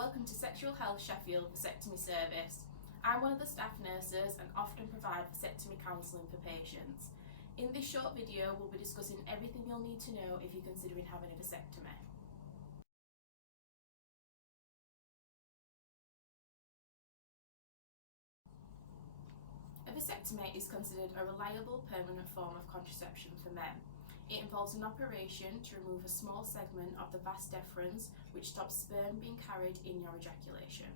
Welcome to Sexual Health Sheffield Vasectomy Service. I'm one of the staff nurses and often provide vasectomy counselling for patients. In this short video, we'll be discussing everything you'll need to know if you're considering having a vasectomy. A vasectomy is considered a reliable, permanent form of contraception for men. It involves an operation to remove a small segment of the vas deferens, which stops sperm being carried in your ejaculation.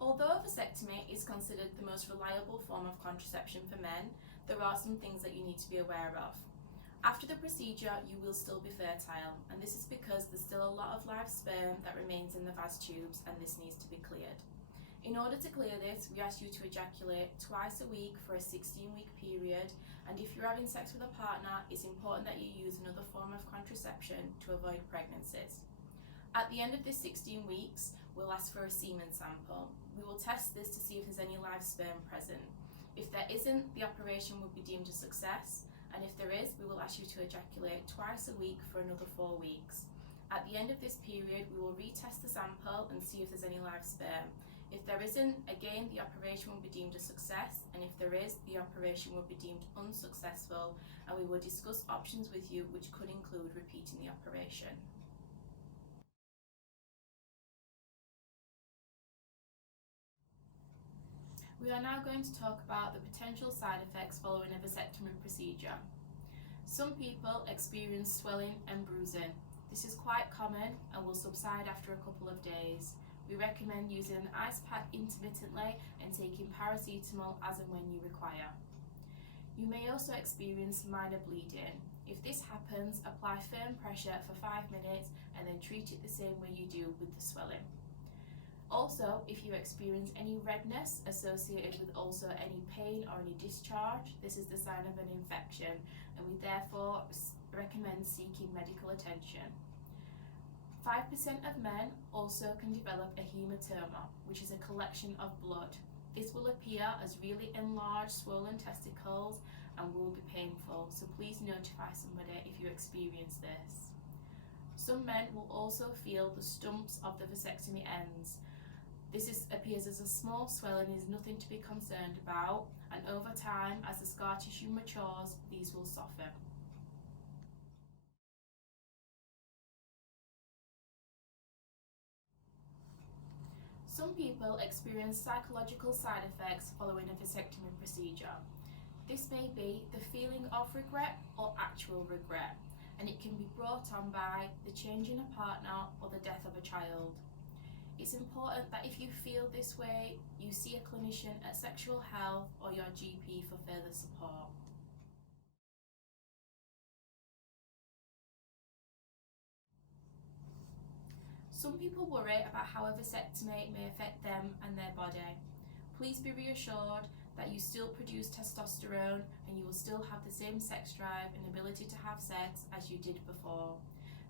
Although a vasectomy is considered the most reliable form of contraception for men, there are some things that you need to be aware of. After the procedure, you will still be fertile, and this is because there's still a lot of live sperm that remains in the vas tubes, and this needs to be cleared. In order to clear this, we ask you to ejaculate twice a week for a 16-week period, and if you're having sex with a partner, it's important that you use another form of contraception to avoid pregnancies. At the end of this 16 weeks, we'll ask for a semen sample. We will test this to see if there's any live sperm present. If there isn't, the operation will be deemed a success, and if there is, we will ask you to ejaculate twice a week for another 4 weeks. At the end of this period, we will retest the sample and see if there's any live sperm. If there isn't, again, the operation will be deemed a success, and if there is, the operation will be deemed unsuccessful, and we will discuss options with you, which could include repeating the operation. We are now going to talk about the potential side effects following a vasectomy procedure. Some people experience swelling and bruising. This is quite common and will subside after a couple of days. We recommend using an ice pack intermittently and taking paracetamol as and when you require. You may also experience minor bleeding. If this happens, apply firm pressure for 5 minutes and then treat it the same way you do with the swelling. Also, if you experience any redness associated with also any pain or any discharge, this is the sign of an infection, and we therefore recommend seeking medical attention. 5% of men also can develop a hematoma, which is a collection of blood. This will appear as really enlarged, swollen testicles and will be painful, so please notify somebody if you experience this. Some men will also feel the stumps of the vasectomy ends. This appears as a small swelling and is nothing to be concerned about, and over time, as the scar tissue matures, these will soften. Some people experience psychological side effects following a vasectomy procedure. This may be the feeling of regret or actual regret, and it can be brought on by the change in a partner or the death of a child. It's important that if you feel this way, you see a clinician at Sexual Health or your GP for further support. Some people worry about how a vasectomy may affect them and their body. Please be reassured that you still produce testosterone and you will still have the same sex drive and ability to have sex as you did before.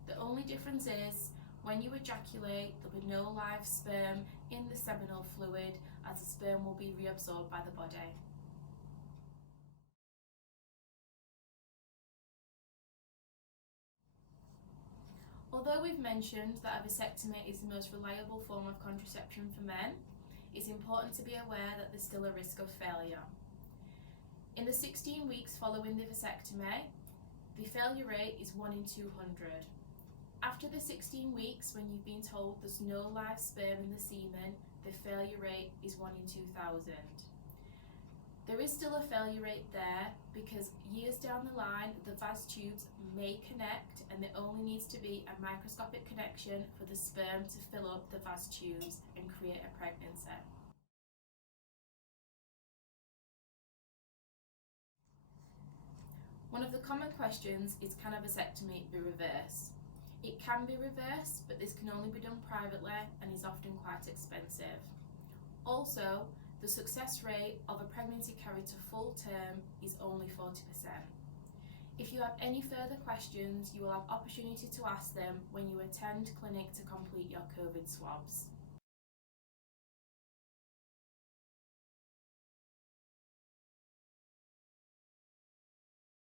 The only difference is, when you ejaculate, there will be no live sperm in the seminal fluid, as the sperm will be reabsorbed by the body. Although we've mentioned that a vasectomy is the most reliable form of contraception for men, it's important to be aware that there's still a risk of failure. In the 16 weeks following the vasectomy, the failure rate is 1 in 200. After the 16 weeks, when you've been told there's no live sperm in the semen, the failure rate is 1 in 2,000. There is still a failure rate there because years down the line, the vas tubes may connect, and there only needs to be a microscopic connection for the sperm to fill up the vas tubes and create a pregnancy. One of the common questions is, can a vasectomy be reversed? It can be reversed, but this can only be done privately and is often quite expensive. Also, the success rate of a pregnancy carried to full term is only 40%. If you have any further questions, you will have opportunity to ask them when you attend clinic to complete your COVID swabs.